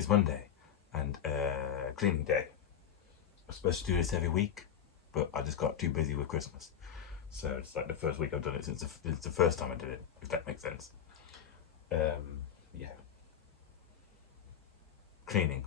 is Monday and cleaning day. I'm supposed to do this every week, but I just got too busy with Christmas. So it's like the first week I've done it since it's the first time I did it, if that makes sense. Yeah. Cleaning.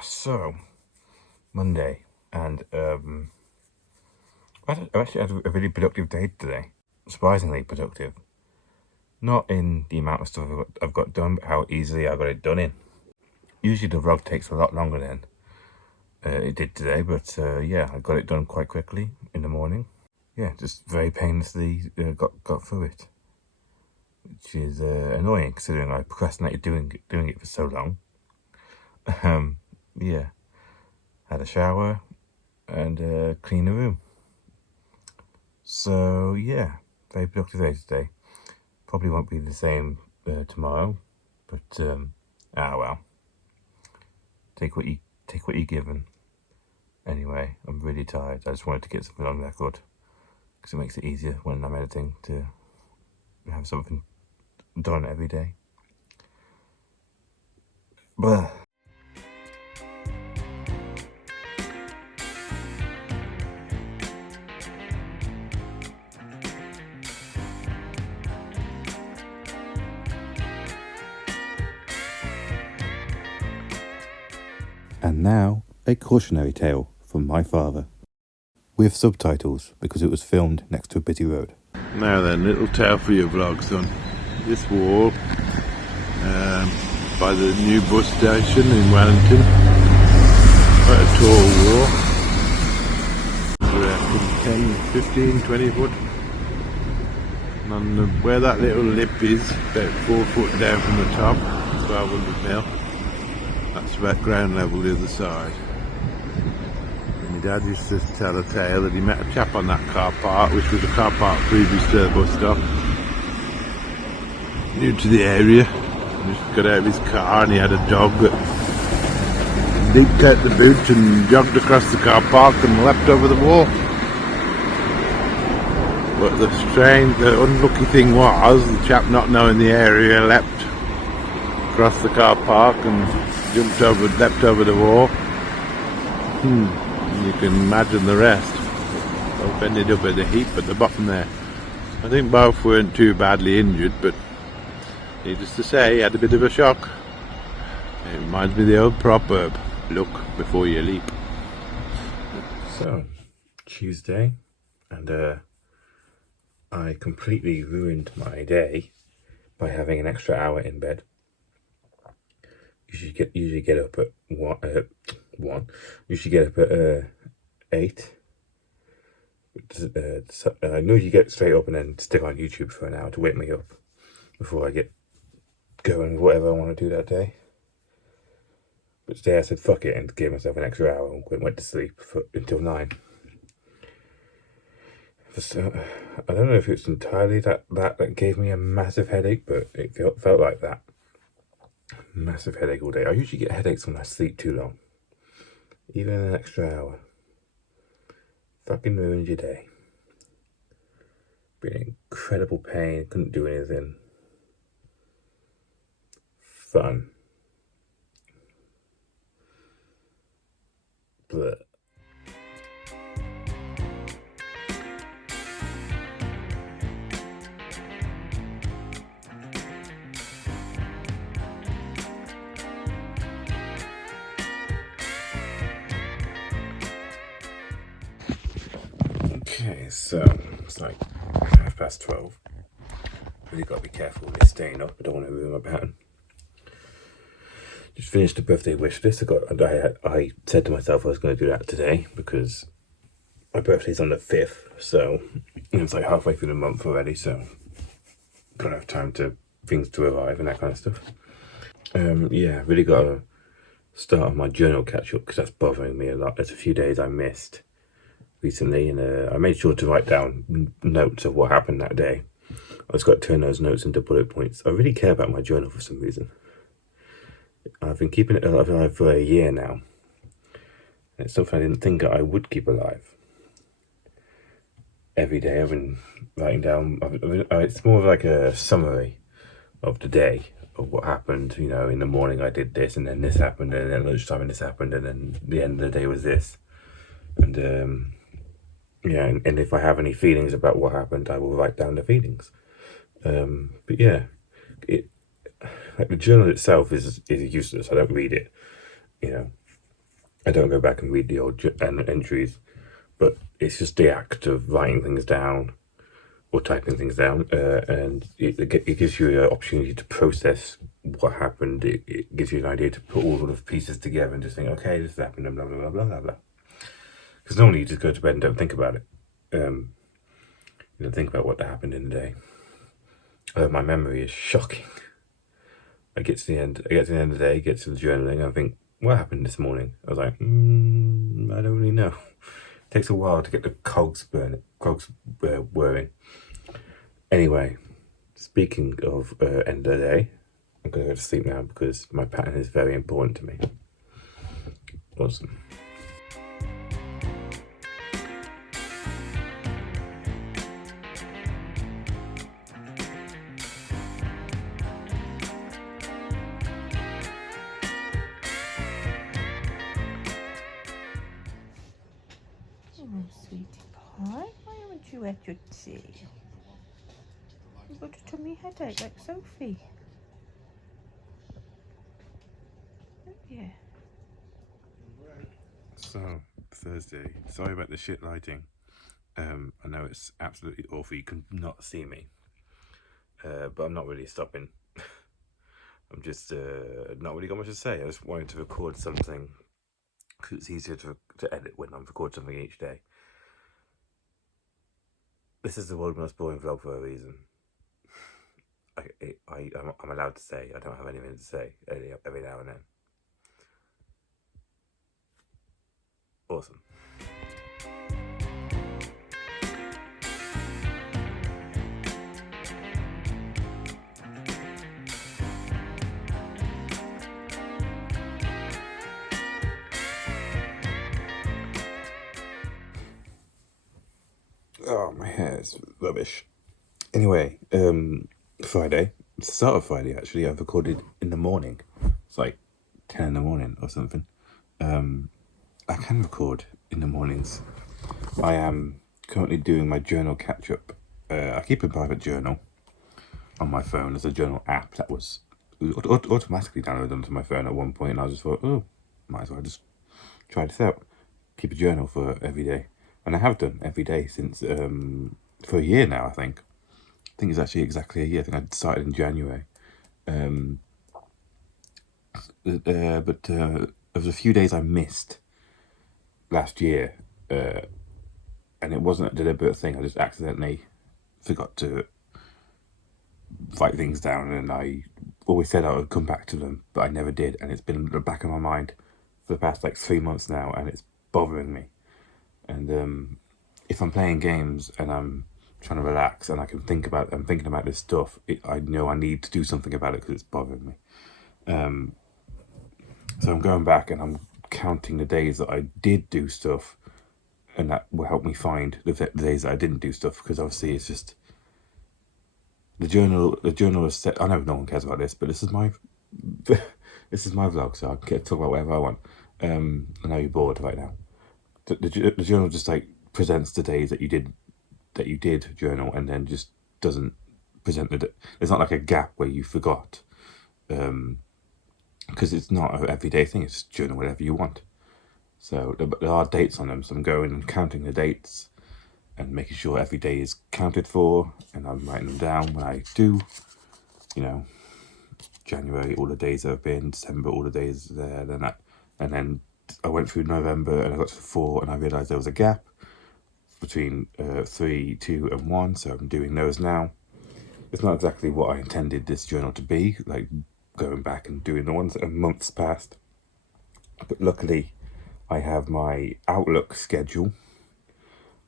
So Monday, and I actually had a really productive day today. Surprisingly productive. Not in the amount of stuff I've got done, but how easily I got it done in. Usually the vlog takes a lot longer than it did today, but yeah, I got it done quite quickly in the morning. Yeah, just very painlessly got through it, which is annoying considering I procrastinated doing it for so long. Yeah, had a shower and clean the room. So yeah, very productive day today. Probably won't be the same tomorrow, but well. Take what you're given. Anyway, I'm really tired. I just wanted to get something on record because it makes it easier when I'm editing to have something done every day. Blah. And now, a cautionary tale from my father. With subtitles, because it was filmed next to a busy road. Now then, little tale for your vlog, son. This wall, by the new bus station in Wellington, quite a tall wall. I reckon 10, 15, 20 foot. And where that little lip is, about 4 foot down from the top, 1200 mil. That's about ground level the other side. And my dad used to tell a tale that he met a chap on that car park, which was a car park previous to the bus stop. New to the area. He just got out of his car and he had a dog that leaped out the boot and jogged across the car park and leapt over the wall. But the unlucky thing was, the chap not knowing the area leapt across the car park and leapt over the wall. You can imagine the rest. Both ended up at the heap at the bottom there. I think both weren't too badly injured, but needless to say, he had a bit of a shock. It reminds me of the old proverb, look before you leap. So, Tuesday, and I completely ruined my day by having an extra hour in bed. Usually get up at one. Usually get up at 8. I usually get straight up and then stick on YouTube for an hour to wake me up before I get going with whatever I want to do that day. But today I said fuck it and gave myself an extra hour and went to sleep until 9. So, I don't know if it's entirely that gave me a massive headache, but it felt like that. Massive headache all day. I usually get headaches when I sleep too long. Even an extra hour. Fucking ruined your day. Been in incredible pain. Couldn't do anything. Fun. Blech. Okay, so it's like 12:30. Really got to be careful when it's staying up. I don't want to ruin my pattern. Just finished the birthday wish list. I said to myself I was going to do that today because my birthday's on the 5th, so it's like halfway through the month already. So gotta have time to things to arrive and that kind of stuff. Yeah, really got to start on my journal catch up because that's bothering me a lot. There's a few days I missed recently, and I made sure to write down notes of what happened that day. I just got to turn those notes into bullet points. I really care about my journal for some reason. I've been keeping it alive for a year now. It's something I didn't think I would keep alive. Every day I've been writing down, it's more of like a summary of the day, of what happened. You know, in the morning I did this, and then this happened, and then lunchtime and this happened, and then the end of the day was this. And yeah, and if I have any feelings about what happened, I will write down the feelings. But yeah, like the journal itself is useless. I don't read it. You know, I don't go back and read the old entries, but it's just the act of writing things down or typing things down, and it gives you an opportunity to process what happened. It gives you an idea to put all of the pieces together and just think, okay, this happened, and blah blah blah blah blah blah. Because normally you just go to bed and don't think about it. You don't think about what happened in the day. My memory is shocking. I get to the end of the day, get to the journaling, and I think, what happened this morning? I was like, I don't really know. It takes a while to get the cogs whirring. Anyway, speaking of end of the day, I'm going to go to sleep now because my pattern is very important to me. Awesome. Sweetie pie, why haven't you had your tea? You've got a tummy headache like Sophie. Yeah. So, Thursday. Sorry about the shit lighting. I know it's absolutely awful. You can not see me. But I'm not really stopping. I'm just not really got much to say. I just wanted to record something because it's easier to edit when I'm recording something each day. This is the world's most boring vlog for a reason. I'm allowed to say I don't have anything to say every now and then. Awesome. Oh, my hair is rubbish. Anyway, Friday, it's the start of Friday actually. I've recorded in the morning. It's like 10 in the morning or something. I can record in the mornings. I am currently doing my journal catch up. I keep a private journal on my phone. There's a journal app that was automatically downloaded onto my phone at one point, and I just thought, oh, might as well just try this out. Keep a journal for every day. And I have done every day since, for a year now, I think. I think it's actually exactly a year. I think I started in January. But there was a few days I missed last year, and it wasn't a deliberate thing. I just accidentally forgot to write things down, and I always said I would come back to them, but I never did, and it's been in the back of my mind for the past like 3 months now, and it's bothering me. And if I'm playing games and I'm trying to relax and I'm thinking about this stuff, I know I need to do something about it because it's bothering me. So I'm going back and I'm counting the days that I did do stuff, and that will help me find the days that I didn't do stuff, because obviously it's just the journal is set. I know no one cares about this, but this is my vlog, so I can talk about whatever I want. I know you're bored right now. The journal just like presents the days that you did journal, and then just doesn't present it's not like a gap where you forgot, because it's not an everyday thing. It's just journal whatever you want. So there are dates on them, so I'm going and counting the dates and making sure every day is counted for, and I'm writing them down when I do. You know, January, all the days that have been, December, all the days there, and then I went through November and I got to 4 and I realised there was a gap between 3, 2 and 1, so I'm doing those now. It's not exactly what I intended this journal to be, like going back and doing the ones that are months past, but luckily I have my Outlook schedule.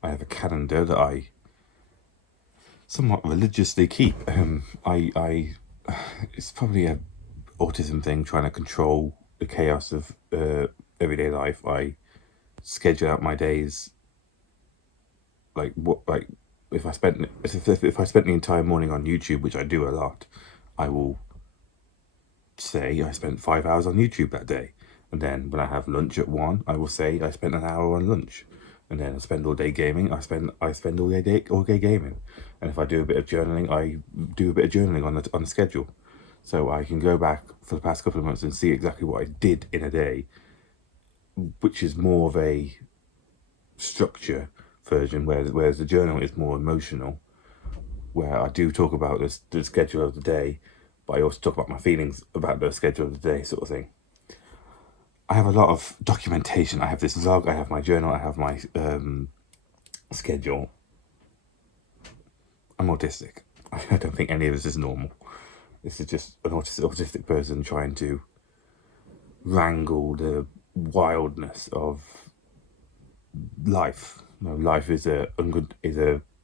I have a calendar that I somewhat religiously keep. It's probably a autism thing, trying to control the chaos of everyday life. I schedule out my days like if I spent the entire morning on YouTube, which I do a lot, I will say I spent 5 hours on YouTube that day, and then when I have lunch at 1, I will say I spent an hour on lunch, and then I spend all day gaming. I spend all day gaming, and if I do a bit of journaling, I do a bit of journaling on the schedule, so I can go back for the past couple of months and see exactly what I did in a day, which is more of a structure version, whereas the journal is more emotional, where I do talk about the schedule of the day, but I also talk about my feelings about the schedule of the day, sort of thing. I have a lot of documentation. I have this vlog, I have my journal, I have my schedule. I'm autistic. I don't think any of this is normal. This is just an autistic person trying to wrangle the wildness of life. You know, life is a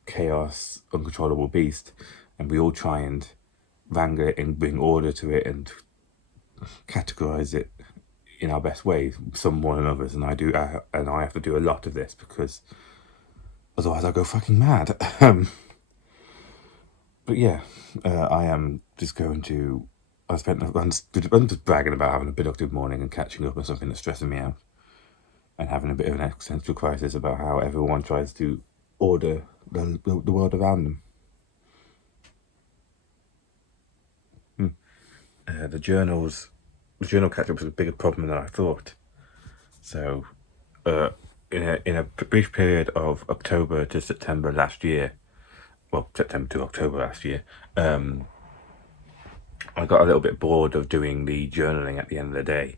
chaos, uncontrollable beast, and we all try and wrangle it and bring order to it and categorize it in our best way, some more than others, and I have to do a lot of this because otherwise I go fucking mad. But yeah, I am just going to. I'm just bragging about having a productive morning and catching up on something that's stressing me out, and having a bit of an existential crisis about how everyone tries to order the world around them. The journal catch-up was a bigger problem than I thought. So, in a brief period of October to September last year, well, September to October last year, I got a little bit bored of doing the journaling at the end of the day.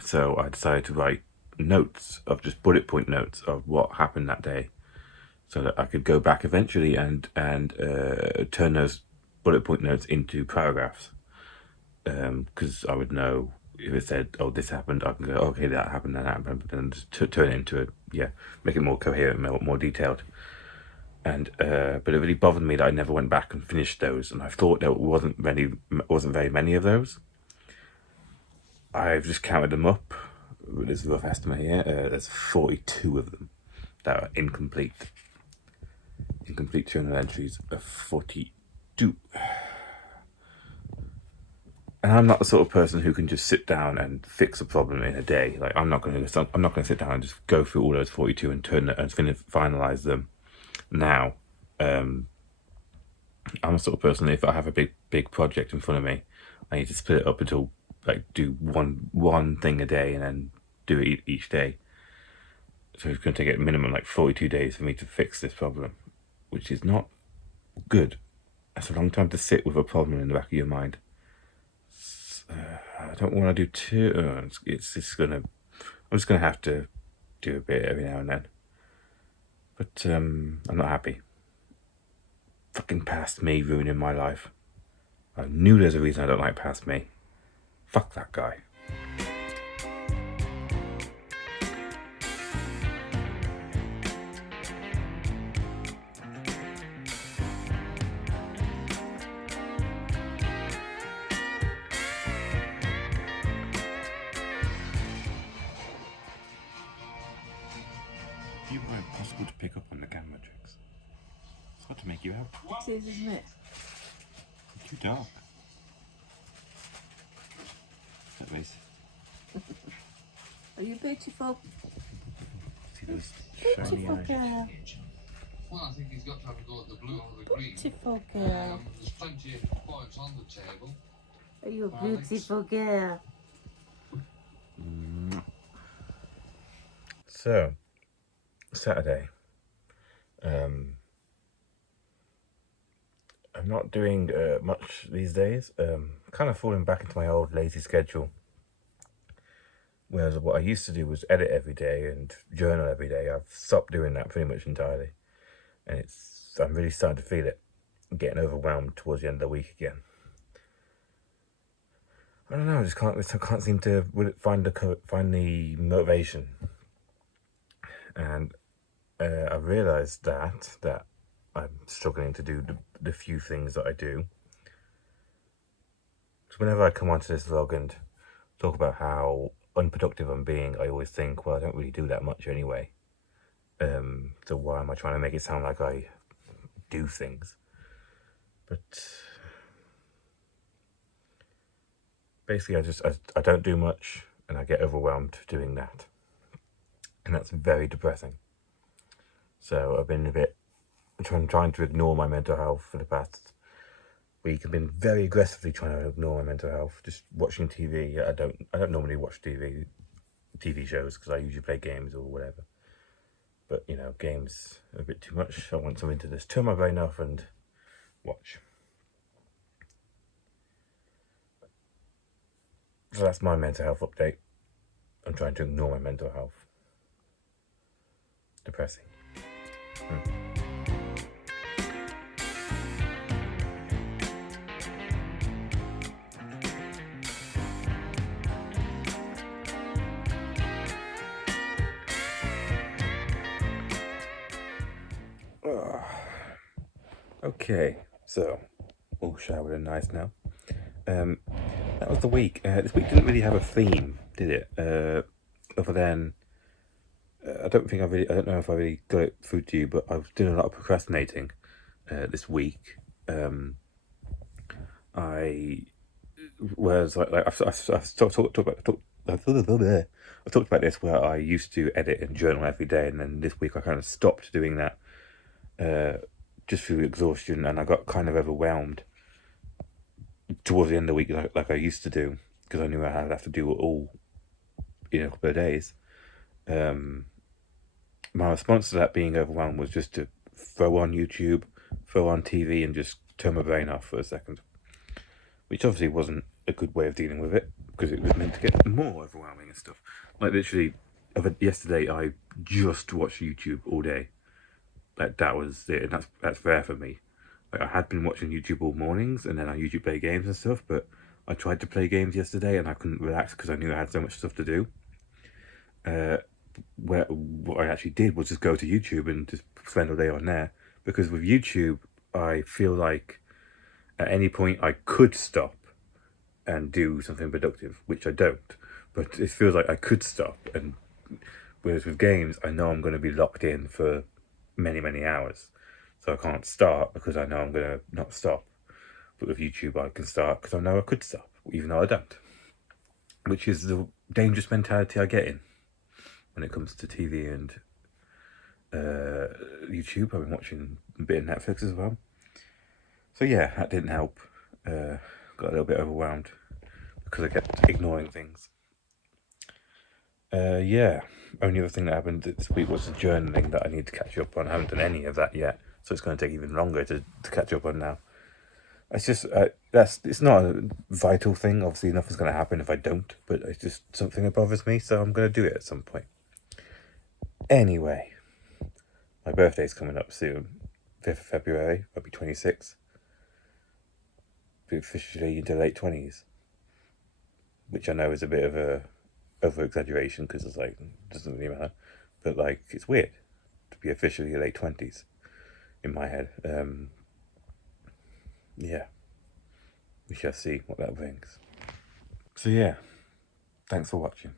So I decided to write notes, of just bullet point notes of what happened that day, so that I could go back eventually and turn those bullet point notes into paragraphs. Because I would know if it said, "Oh, this happened," I can go, "Okay, that happened, that happened," but then just turn it into make it more coherent, more detailed. And but it really bothered me that I never went back and finished those, and I thought there wasn't very many of those. I've just counted them up. There's a rough estimate here. There's 42 of them that are incomplete. Incomplete journal entries of 42. And I'm not the sort of person who can just sit down and fix a problem in a day. Like I'm not going to sit down and just go through all those 42 and finalize them now. I'm the sort of person, if I have a big project in front of me, I need to split it up into do one thing a day and then do it each day. So it's going to take a minimum 42 days for me to fix this problem, which is not good. That's a long time to sit with a problem in the back of your mind. I don't want to do too. I'm just gonna have to do a bit every now and then. But I'm not happy. Fucking Past Me ruining my life. I knew there's a reason I don't like Past Me. Fuck that guy. You were impossible to pick up on the camera tricks. It's hard to make you out. It is, isn't it? It's too dark. That racist. Are you beautiful? See those shiny Beautiful eyes. girl. Well, I think he's got to have a go at the blue or the green. Beautiful girl. There's plenty of points on the table. Are you a beautiful girl? So, Saturday, I'm not doing much these days. Kind of falling back into my old lazy schedule. Whereas what I used to do was edit every day and journal every day. I've stopped doing that pretty much entirely. And I'm really starting to feel it. Getting overwhelmed towards the end of the week again. I don't know, I just can't seem to find the motivation. And I've realised that I'm struggling to do the few things that I do. So whenever I come onto this vlog and talk about how unproductive I'm being, I always think, well, I don't really do that much anyway. So why am I trying to make it sound like I do things? But basically, I don't do much, and I get overwhelmed doing that, and that's very depressing. So I've been a bit trying to ignore my mental health for the past week. I've been very aggressively trying to ignore my mental health, just watching TV. I don't normally watch TV shows because I usually play games or whatever. But you know, games are a bit too much. I want something to just turn my brain off and watch. So that's my mental health update. I'm trying to ignore my mental health. Depressing. Okay, so all showered and nice now. That was the week. This week didn't really have a theme, did it? Other than I don't know if I really got it through to you, but I was doing a lot of procrastinating this week. I was I've talked about this, where I used to edit and journal every day, and then this week I kind of stopped doing that just through exhaustion, and I got kind of overwhelmed towards the end of the week like I used to do, because I knew I'd have to do it all in a couple of days. My response to that being overwhelmed was just to throw on YouTube, throw on TV, and just turn my brain off for a second. Which obviously wasn't a good way of dealing with it, because it was meant to get more overwhelming and stuff. Like literally, yesterday I just watched YouTube all day. Like that was it, and that's rare for me. Like I had been watching YouTube all mornings, and then I usually play games and stuff, but I tried to play games yesterday and I couldn't relax because I knew I had so much stuff to do. What I actually did was just go to YouTube and just spend all day on there, because with YouTube I feel like at any point I could stop and do something productive, which I don't, but it feels like I could stop. And whereas with games, I know I'm going to be locked in for many hours, so I can't start because I know I'm going to not stop. But with YouTube I can start because I know I could stop, even though I don't, which is the dangerous mentality I get in when it comes to TV and YouTube. I've been watching a bit of Netflix as well. So yeah, that didn't help. Got a little bit overwhelmed because I kept ignoring things. Yeah, only other thing that happened this week was the journaling that I need to catch up on. I haven't done any of that yet, so it's going to take even longer to catch up on now. It's just, it's not a vital thing. Obviously, nothing's going to happen if I don't, but it's just something that bothers me, so I'm going to do it at some point. Anyway, my birthday's coming up soon, 5th of February, I'll be 26. Be officially into late 20s, which I know is a bit of a over-exaggeration, because it's like, it doesn't really matter, but like, it's weird to be officially late 20s in my head. Yeah, we shall see what that brings. So yeah, thanks for watching.